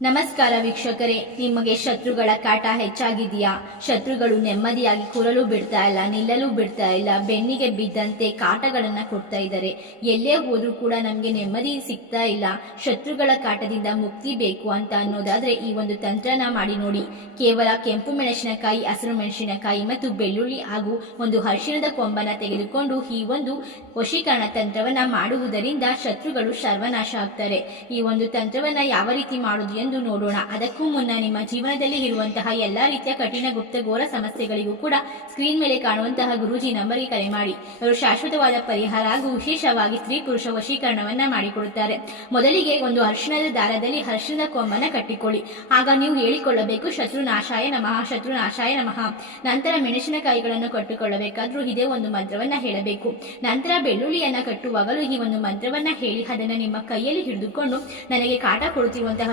ನಮಸ್ಕಾರ ವೀಕ್ಷಕರೇ, ನಿಮಗೆ ಶತ್ರುಗಳ ಕಾಟ ಹೆಚ್ಚಾಗಿದೆಯಾ? ಶತ್ರುಗಳು ನೆಮ್ಮದಿಯಾಗಿ ಕೂರಲು ಬಿಡ್ತಾ ಇಲ್ಲ, ನಿಲ್ಲಲು ಬಿಡ್ತಾ ಇಲ್ಲ, ಬೆನ್ನಿಗೆ ಬಿದ್ದಂತೆ ಕಾಟಗಳನ್ನ ಕೊಡ್ತಾ ಇದ್ದಾರೆ. ಎಲ್ಲೇ ಹೋದ್ರೂ ಕೂಡ ನಮ್ಗೆ ನೆಮ್ಮದಿ ಸಿಗ್ತಾ ಇಲ್ಲ. ಶತ್ರುಗಳ ಕಾಟದಿಂದ ಮುಕ್ತಿ ಬೇಕು ಅಂತ ಅನ್ನೋದಾದ್ರೆ ಈ ಒಂದು ತಂತ್ರನ ಮಾಡಿ ನೋಡಿ. ಕೇವಲ ಕೆಂಪು ಮೆಣಸಿನಕಾಯಿ, ಹಸಿರು ಮೆಣಸಿನಕಾಯಿ ಮತ್ತು ಬೆಳ್ಳುಳ್ಳಿ ಹಾಗೂ ಒಂದು ಅರಿಶಿಣದ ಕೊಂಬನ್ನ ತೆಗೆದುಕೊಂಡು ಈ ಒಂದು ವಶೀಕರಣ ತಂತ್ರವನ್ನ ಮಾಡುವುದರಿಂದ ಶತ್ರುಗಳು ಸರ್ವನಾಶ ಆಗ್ತಾರೆ. ಈ ಒಂದು ತಂತ್ರವನ್ನ ಯಾವ ರೀತಿ ಮಾಡುವುದು ಎಂದು ನೋಡೋಣ. ಅದಕ್ಕೂ ಮುನ್ನ ನಿಮ್ಮ ಜೀವನದಲ್ಲಿ ಇರುವಂತಹ ಎಲ್ಲಾ ರೀತಿಯ ಕಠಿಣ ಗುಪ್ತ ಘೋರ ಸಮಸ್ಯೆಗಳಿಗೂ ಕೂಡ ಸ್ಕ್ರೀನ್ ಮೇಲೆ ಕಾಣುವಂತಹ ಗುರೂಜಿ ನಂಬರ್ಗೆ ಕರೆ ಮಾಡಿ. ಅವರು ಶಾಶ್ವತವಾದ ಪರಿಹಾರ ಹಾಗೂ ವಿಶೇಷವಾಗಿ ಸ್ತ್ರೀ ಪುರುಷ ವಶೀಕರಣವನ್ನ ಮಾಡಿಕೊಡುತ್ತಾರೆ. ಮೊದಲಿಗೆ ಒಂದು ಅರಿಶಿಣದ ದಾರದಲ್ಲಿ ಅರಿಶಿಣದ ಕೊಂಬನ್ನ ಕಟ್ಟಿಕೊಳ್ಳಿ. ಆಗ ನೀವು ಹೇಳಿಕೊಳ್ಳಬೇಕು ಶತ್ರುನಾಶಾಯ ನಮಃ, ಶತ್ರುನಾಶಾಯ ನಮಃ. ನಂತರ ಮೆಣಸಿನಕಾಯಿಗಳನ್ನು ಕಟ್ಟಿಕೊಳ್ಳಬೇಕಾದ್ರೂ ಇದೇ ಒಂದು ಮಂತ್ರವನ್ನ ಹೇಳಬೇಕು. ನಂತರ ಬೆಳ್ಳುಳ್ಳಿಯನ್ನ ಕಟ್ಟುವಾಗಲೂ ಈ ಒಂದು ಮಂತ್ರವನ್ನ ಹೇಳಿ ಅದನ್ನ ನಿಮ್ಮ ಕೈಯಲ್ಲಿ ಹಿಡಿದುಕೊಂಡು ನನಗೆ ಕಾಟ ಕೊಡುತ್ತಿರುವಂತಹ